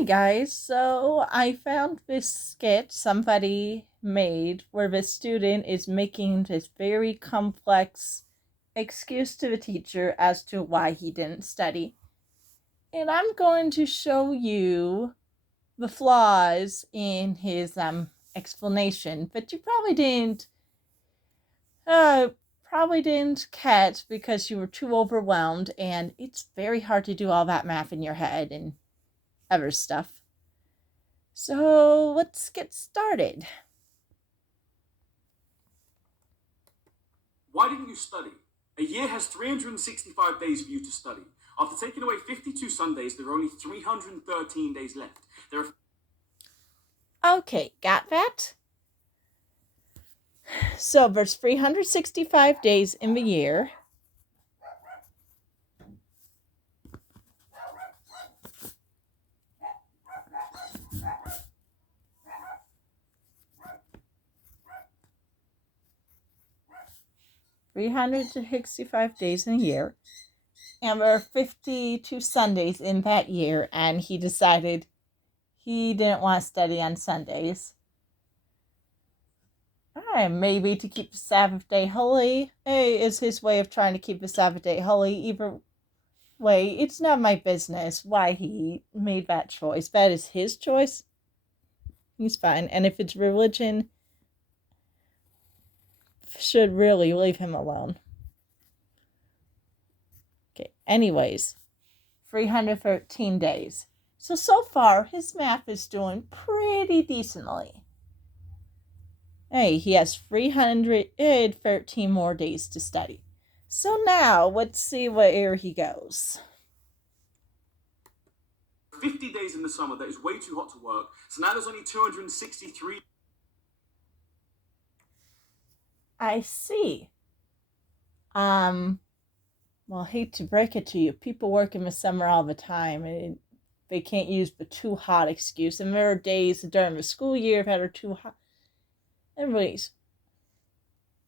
Hi guys, so I found this sketch somebody made where the student is making this very complex excuse to the teacher as to why he didn't study. And I'm going to show you the flaws in his explanation, but you uh probably didn't catch because you were too overwhelmed, and it's very hard to do all that math in your head and other stuff. So let's get started. Why didn't you study? A year has 365 days for you to study. After taking away 52 Sundays, there are only 313 days left. There are Okay, got that? So there's 365 days in the year. $365 in a year, and there are 52 Sundays in that year, and he decided he didn't want to study on Sundays. Maybe to keep the Sabbath day holy is his way of trying to keep the Sabbath day holy. Either way, it's not my business why he made that choice. That is his choice. He's fine. And if it's religion, should really leave him alone. Okay, anyways, 313 days. So far, his math is doing pretty decently. Hey, he has 313 more days to study. So now, let's see where he goes. 50 days in the summer that is way too hot to work. So now there's only 263. I see. Well, I hate to break it to you. People work in the summer all the time, and they can't use the too hot excuse. And there are days during the school year that are too hot. Anyways,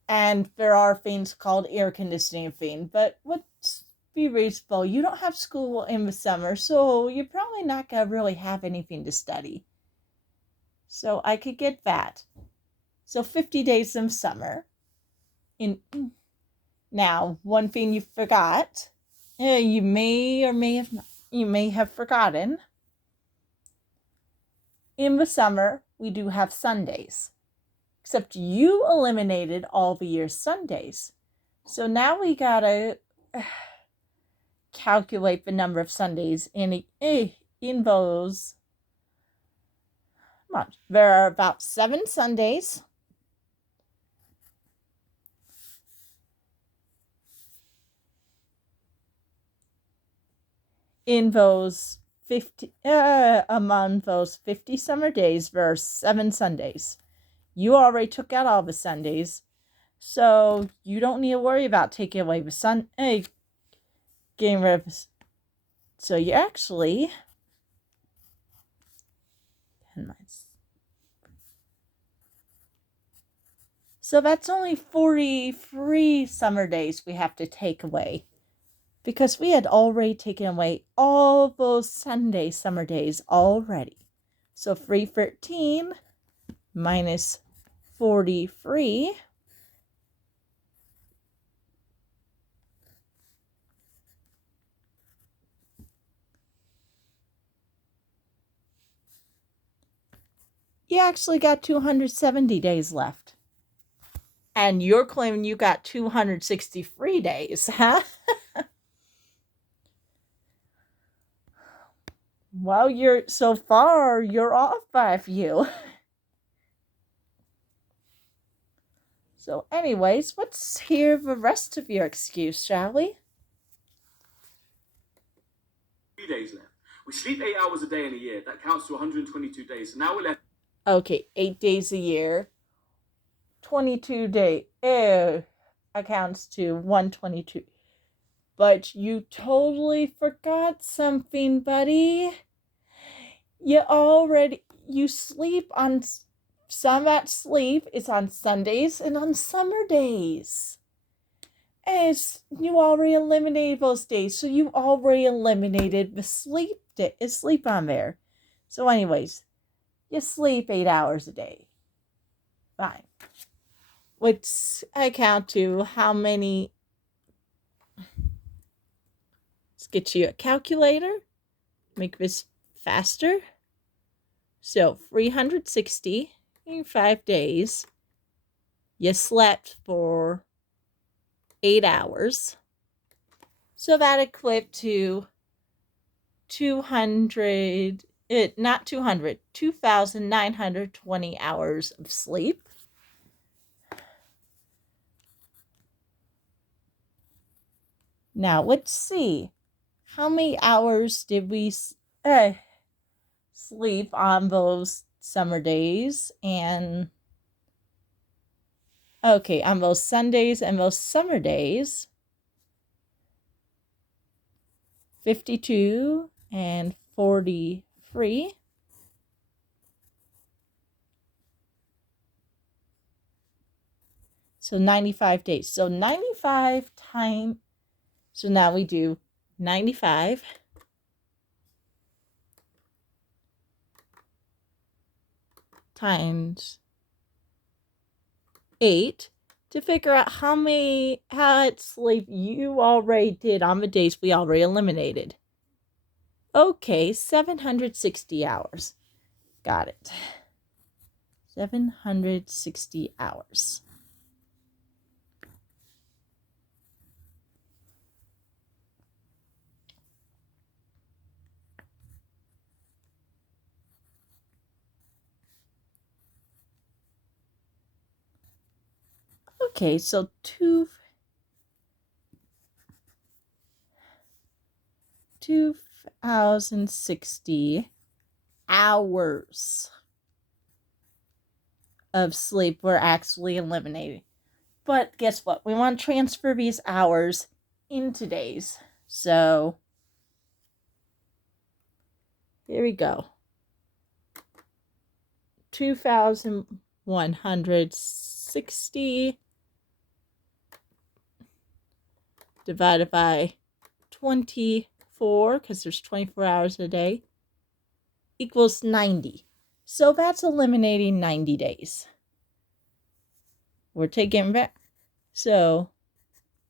and there are things called air conditioning thing. But let's be reasonable. You don't have school in the summer, so you're probably not gonna really have anything to study. So I could get that. So 50 days in summer. Now, one thing you forgot, you may or may have not, you may have forgotten. In the summer, we do have Sundays. Except you eliminated all the year's Sundays. So now we gotta calculate the number of Sundays in those months. There are about 7 Sundays. In those 50, among those 50 summer days, there are 7 Sundays. You already took out all the Sundays, so you don't need to worry about taking away the getting rid of. So you actually 10 minus. So that's only 43 summer days we have to take away, because we had already taken away all those Sunday summer days already. So 313 minus 43 you actually got 270 days left. And you're claiming you got 263 days, huh? Well, you're off by a few. So anyways, let's hear the rest of your excuse, shall we? 3 days left. We sleep 8 hours a day in a year. That counts to 122 days. So now we're left. Okay, 8 days a year. 22 days accounts to 122. But you totally forgot something, buddy. You sleep on some that sleep is on Sundays and on summer days. And you already eliminated those days, so you already eliminated the sleep on there. So anyways, you sleep 8 hours a day. Fine. Which I count to how many. Let's get you a calculator. Make this faster. So 360 in 5 days. You slept for 8 hours. So that equipped to 2,920 hours of sleep. Now let's see. How many hours did we sleep on those summer days and on those Sundays and those summer days? 52 and 43. So 95 days. So 95 times. So now we do 95 times 8 to figure out how much sleep you already did on the days we already eliminated. Okay, 760 hours. Got it. 760 hours. Okay, so 2,060 hours of sleep were actually eliminated. But guess what? We want to transfer these hours into days. So here we go. 2,160 divided by 24, because there's 24 hours a day, equals 90. So that's eliminating 90 days. We're taking back. So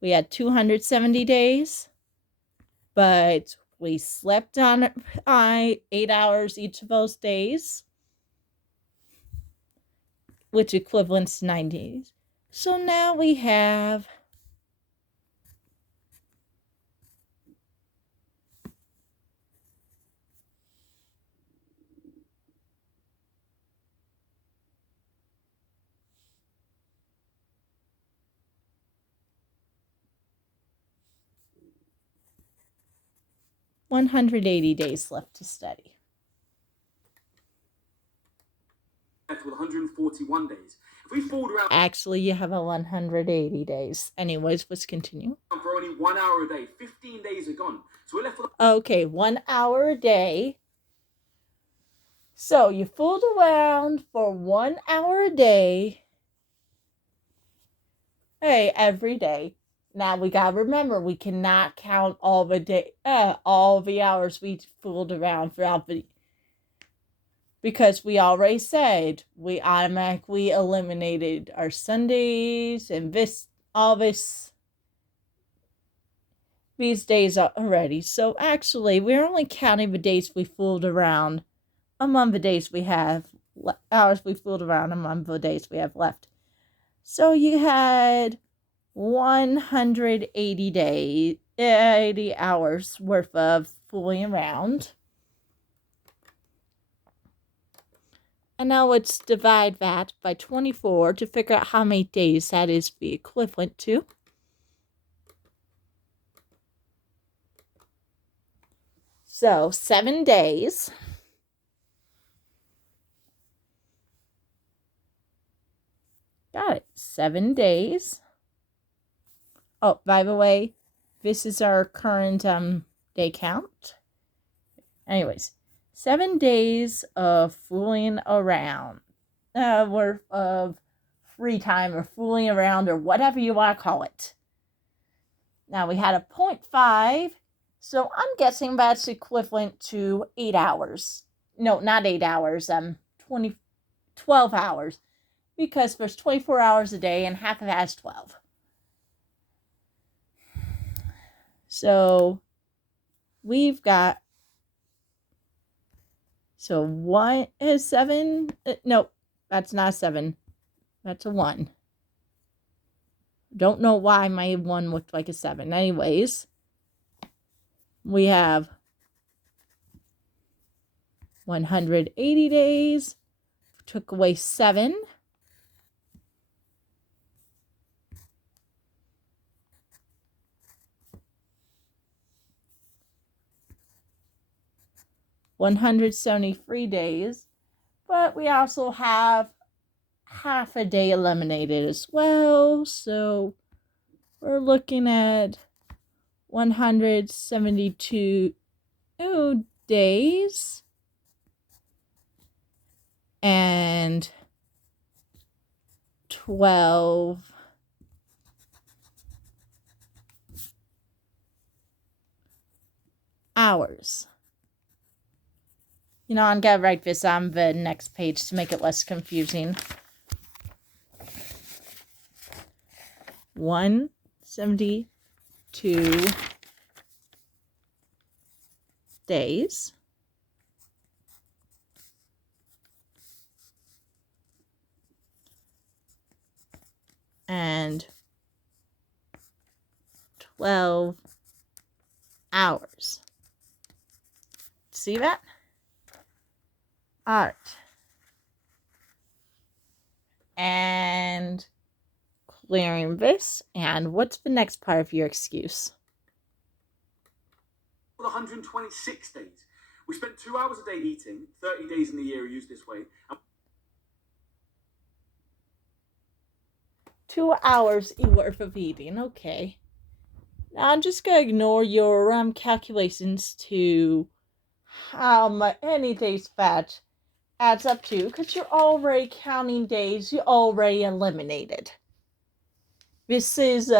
we had 270 days, but we slept on 8 hours each of those days, which equivalents to 90 days. So now we have 180 days left to study. With 141 days. If we fooled around. Actually, you have a 180 days. Anyways, let's continue. For only 1 hour a day, 15 days are gone. So we're left with. Okay, 1 hour a day. So you fooled around for 1 hour a day. Hey, every day. Now we gotta remember we cannot count all the hours we fooled around throughout the. Because we already said we automatically eliminated our Sundays and these days already. So actually, we're only counting the days we fooled around among the days we have hours we fooled around among the days we have left. So you had 180 hours worth of fooling around. And now let's divide that by 24 to figure out how many days that is the equivalent to. So 7 days. Got it. 7 days. Oh, by the way, this is our current day count. Anyways, 7 days of fooling around. Worth of free time or fooling around or whatever you want to call it. Now we had a 0.5, so I'm guessing that's equivalent to 8 hours. no, not 8 hours, 12 hours. Because there's 24 hours a day and half of that is 12. So we've got, so 1 is 7. Nope, that's not 7. That's a 1. Don't know why my 1 looked like a 7. Anyways, we have 180 days. Took away 7. $173 days, but we also have half a day eliminated as well, so we're looking at 172 days and 12 hours. You know, I'm going to write this on the next page to make it less confusing. 172 days and 12 hours. See that? All right. And clearing this. And what's the next part of your excuse? 126 days. We spent 2 hours a day eating. 30 days in the year are used this way. 2 hours worth of eating. Okay. Now I'm just going to ignore your calculations to how many days fat adds up to, because you're already counting days you already eliminated. This is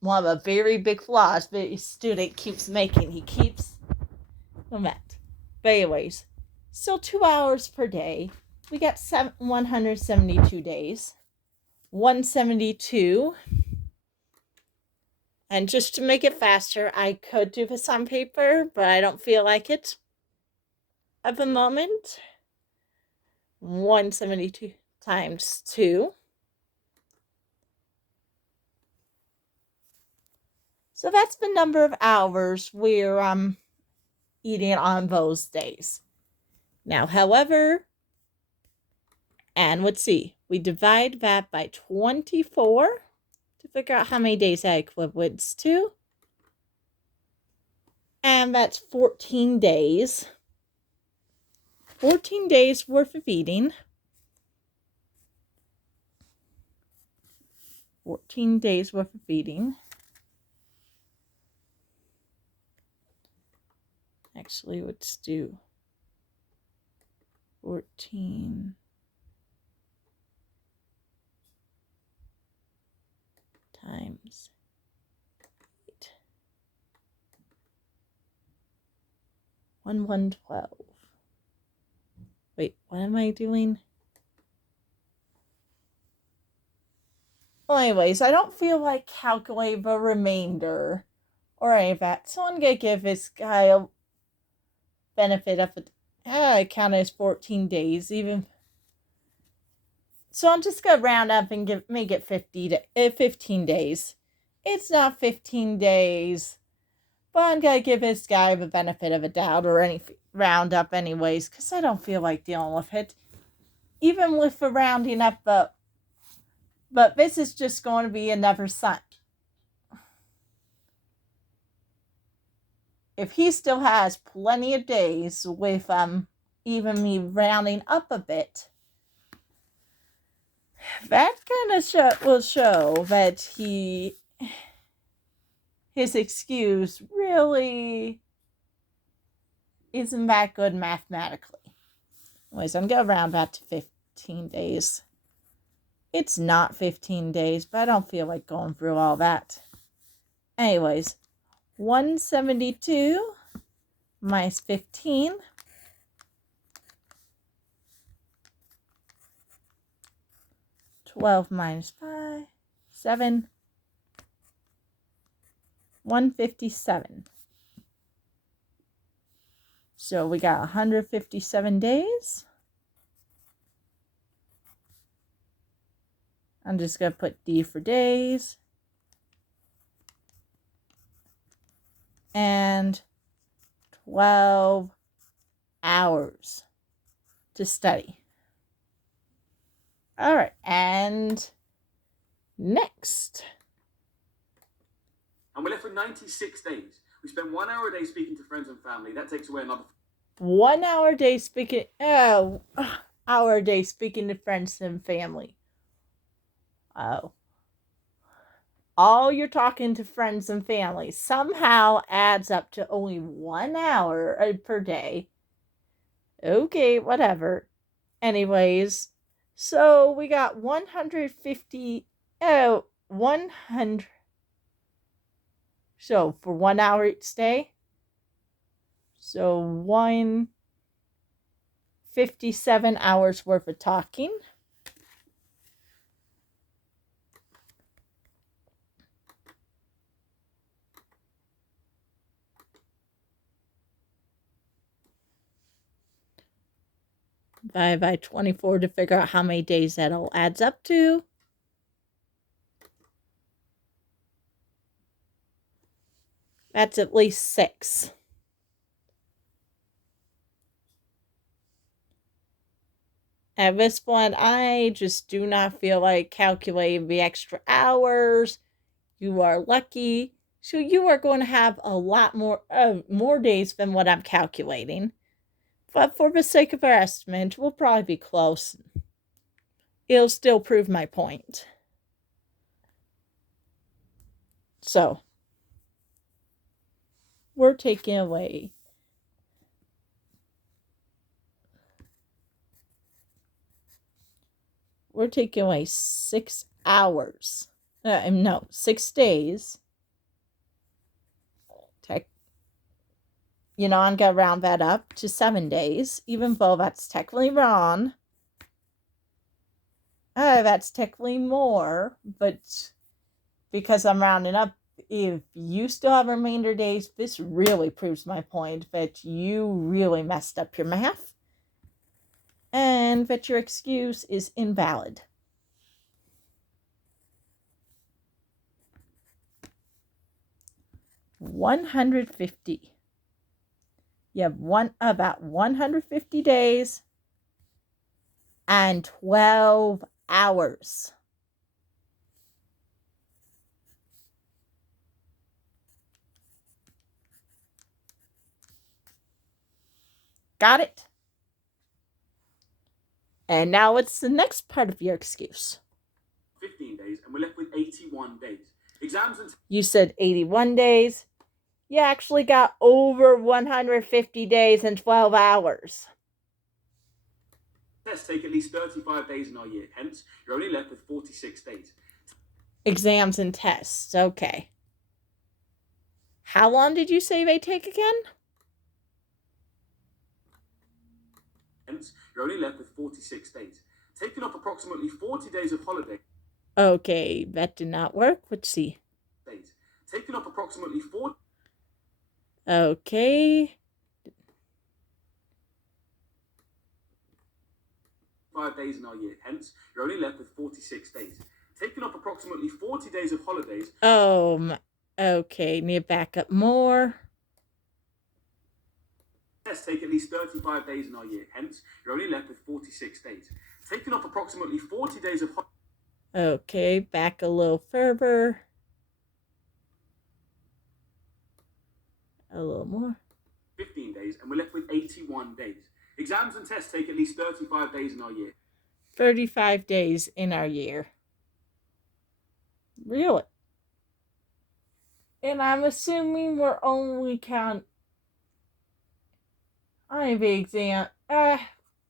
one of the very big flaws the student keeps making. He keeps that. But anyways, still 2 hours per day. We got 172 days. 172. And just to make it faster, I could do this on paper, but I don't feel like it at the moment. 172 times 2. So that's the number of hours we're eating on those days. Now, however, and let's see, we divide that by 24 to figure out how many days that equates to. And that's 14 days. 14 days worth of eating. 14 days worth of eating. Actually, let's do 14 times 8. 112. Wait, what am I doing? Well, anyways, I don't feel like calculating the remainder or any of that, so I'm going to give this guy a benefit of it. I count it as 14 days, even. So I'm just going to round up and make it 15 days. It's not 15 days, but I'm going to give this guy the benefit of a doubt or any round up anyways, because I don't feel like dealing with it. Even with the rounding up, but this is just going to be another sign. If he still has plenty of days with even me rounding up a bit, that kind of will show that his excuse really isn't that good mathematically. Anyways, I'm going to round that to 15 days. It's not 15 days, but I don't feel like going through all that. Anyways, 172 minus 15 12 minus 5, 7, 157. So we got 157 days. I'm just going to put D for days. And 12 hours to study. All right, and next. And we're left with 96 days. We spend 1 hour a day speaking to friends and family. That takes away another 1 hour a day speaking. Hour a day speaking to friends and family. Oh. All you're talking to friends and family somehow adds up to only 1 hour per day. Okay, whatever. Anyways, so we got 150. 100. So for 1 hour each day. So 157 hours worth of talking. Divide by 24 to figure out how many days that all adds up to. That's at least 6. At this point, I just do not feel like calculating the extra hours. You are lucky. So you are going to have a lot more days than what I'm calculating. But for the sake of our estimate, we'll probably be close. It'll still prove my point. So, we're taking away we're taking away 6 hours. No, 6 days. I'm going to round that up to 7 days, even though that's technically wrong. That's technically more, but because I'm rounding up, if you still have remainder days, this really proves my point that you really messed up your math and that your excuse is invalid. $150. You have about 150 days and 12 hours. Got it? And now what's the next part of your excuse? 15 days, and we're left with 81 days. Exams and You said 81 days. You actually got over 150 days and 12 hours. tests take at least 35 days in our year. Hence, you're only left with 46 days. Exams and tests. Okay. How long did you say they take again? Hence, you're only left with 46 days. Taking off approximately 40 days of holiday. Okay, that did not work. Let's see. Days. Taking off approximately 40. Okay. 5 days in our year. Hence, you're only left with 46 days. Taking off approximately 40 days of holidays. Okay. Need to back up more. Tests take at least 35 days in our year. Hence, you're only left with 46 days. Taking off approximately 40 days of holidays. Okay, back a little further. A little more. 15 days, and we're left with 81 days. Exams and tests take at least 35 days in our year. 35 days in our year. Really? And I'm assuming we're only counting the exam.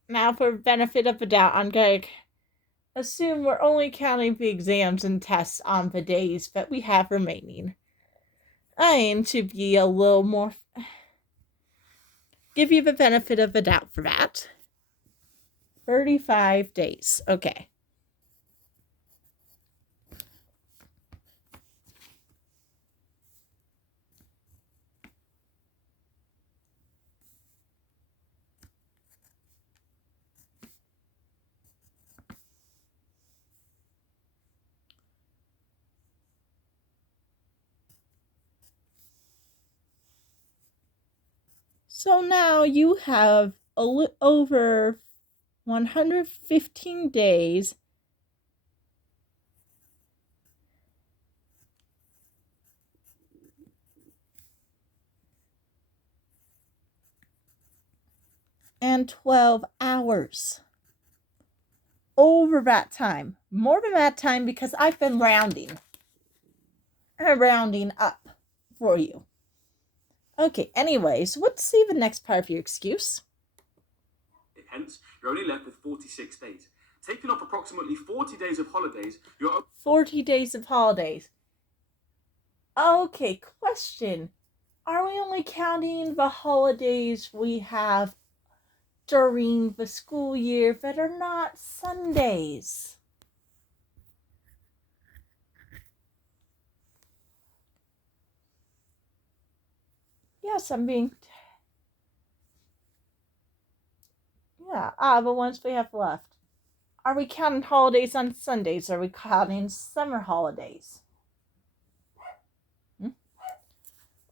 Now for benefit of the doubt, I'm going to assume we're only counting the exams and tests on the days that we have remaining. I aim to be a little more... give you the benefit of the doubt for that. 35 days. Okay. So now you have over 115 days and 12 hours over that time. More than that time because I've been rounding up for you. Okay, anyways, let's see the next part of your excuse. Hence, you're only left with 46 days. Taking off approximately 40 days of holidays, you're 40 days of holidays. Okay, question. Are we only counting the holidays we have during the school year that are not Sundays? Yes, I'm being... Yeah, the ones we have left. Are we counting holidays on Sundays? Are we counting summer holidays?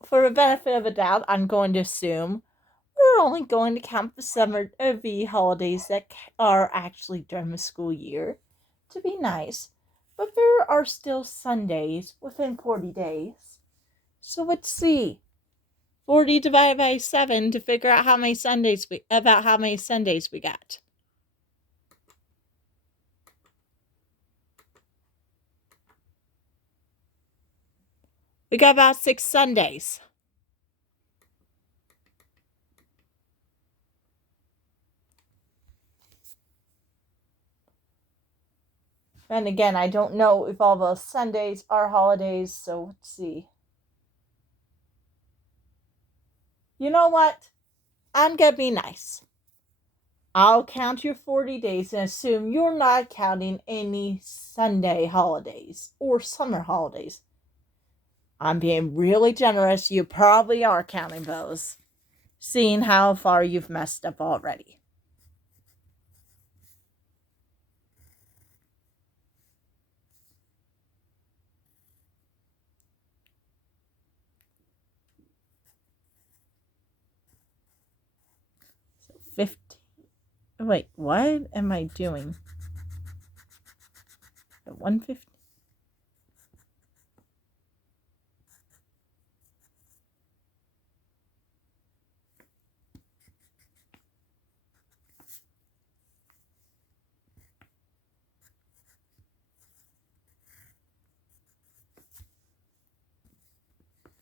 For the benefit of the doubt, I'm going to assume we're only going to count the holidays that are actually during the school year to be nice. But there are still Sundays within 40 days. So let's see. 40 divided by 7 to figure out how many Sundays we got. We got about 6 Sundays. And again, I don't know if all the Sundays are holidays, so let's see. You know what? I'm gonna be nice. I'll count your 40 days and assume you're not counting any Sunday holidays or summer holidays. I'm being really generous. You probably are counting those, seeing how far you've messed up already. So 15. Wait, what am I doing? 150.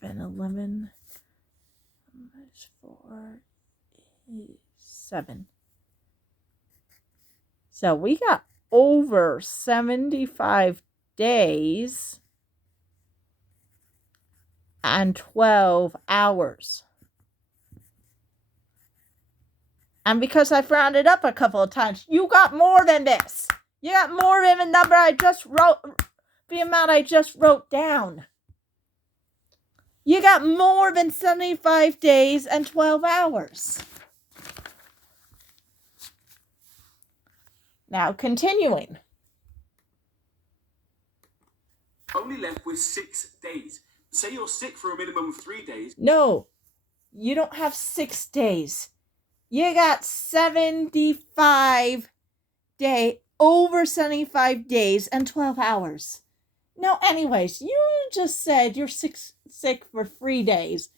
And 11 minus 4 is 7. So we got over 75 days and 12 hours. And because I've rounded up a couple of times, you got more than this. You got more than the number I just wrote, the amount I just wrote down. You got more than 75 days and 12 hours. Now, continuing. only left with 6 days. Say you're sick for a minimum of 3 days. No, you don't have 6 days. You got 75 over 75 days and 12 hours. No, anyways, you just said you're sick for 3 days.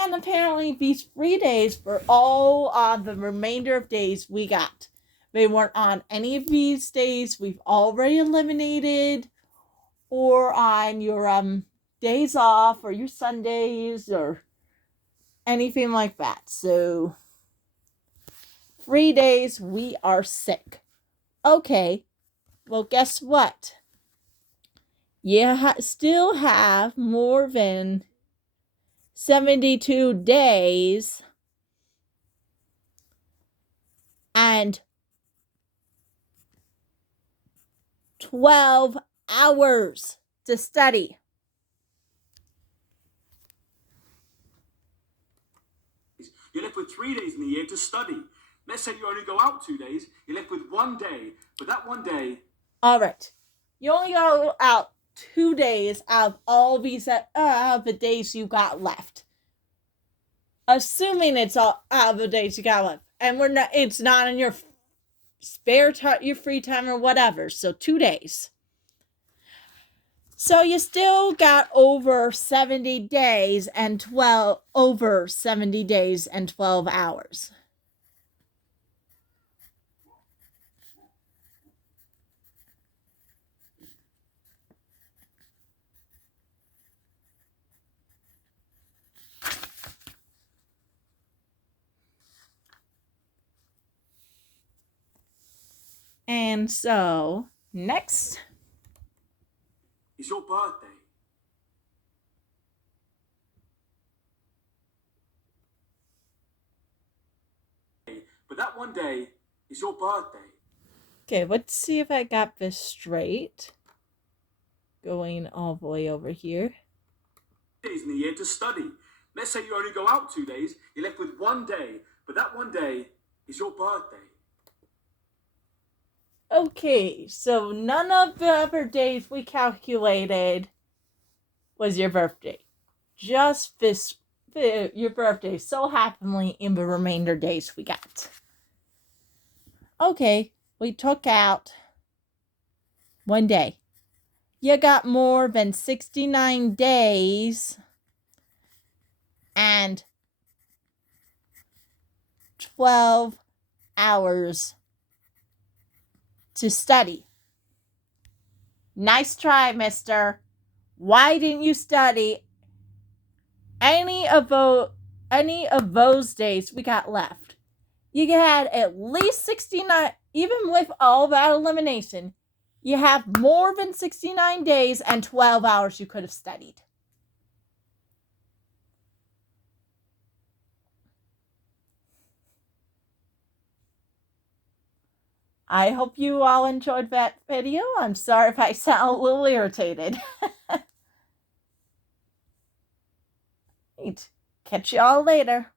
And apparently these 3 days were all on the remainder of days we got. They weren't on any of these days we've already eliminated, or on your days off, or your Sundays, or anything like that. So 3 days we are sick. Okay, well, guess what? You still have more than 72 days and 12 hours to study. You're left with 3 days in the year to study. Let's say you only go out 2 days, you're left with 1 day, but that 1 day... All right. You only go out 2 days out of all these, out of the days you got left. assuming it's all the days you got left, and it's not in your spare time, your free time or whatever. So 2 days. So you still got over 70 days and 12 hours. And so, next. It's your birthday. But that one day is your birthday. Okay, let's see if I got this straight. Going all the way over here. Days in the year to study. Let's say you only go out 2 days, you're left with 1 day, but that 1 day is your birthday. Okay, so none of the other days we calculated was your birthday. Just your birthday so happenly in the remainder days we got. Okay, we took out 1 day. You got more than 69 days and 12 hours to study. Nice try, mister. Why didn't you study any of those days we got left? You had at least 69, even with all that elimination, you have more than 69 days and 12 hours you could have studied. I hope you all enjoyed that video. I'm sorry if I sound a little irritated. Catch you all later.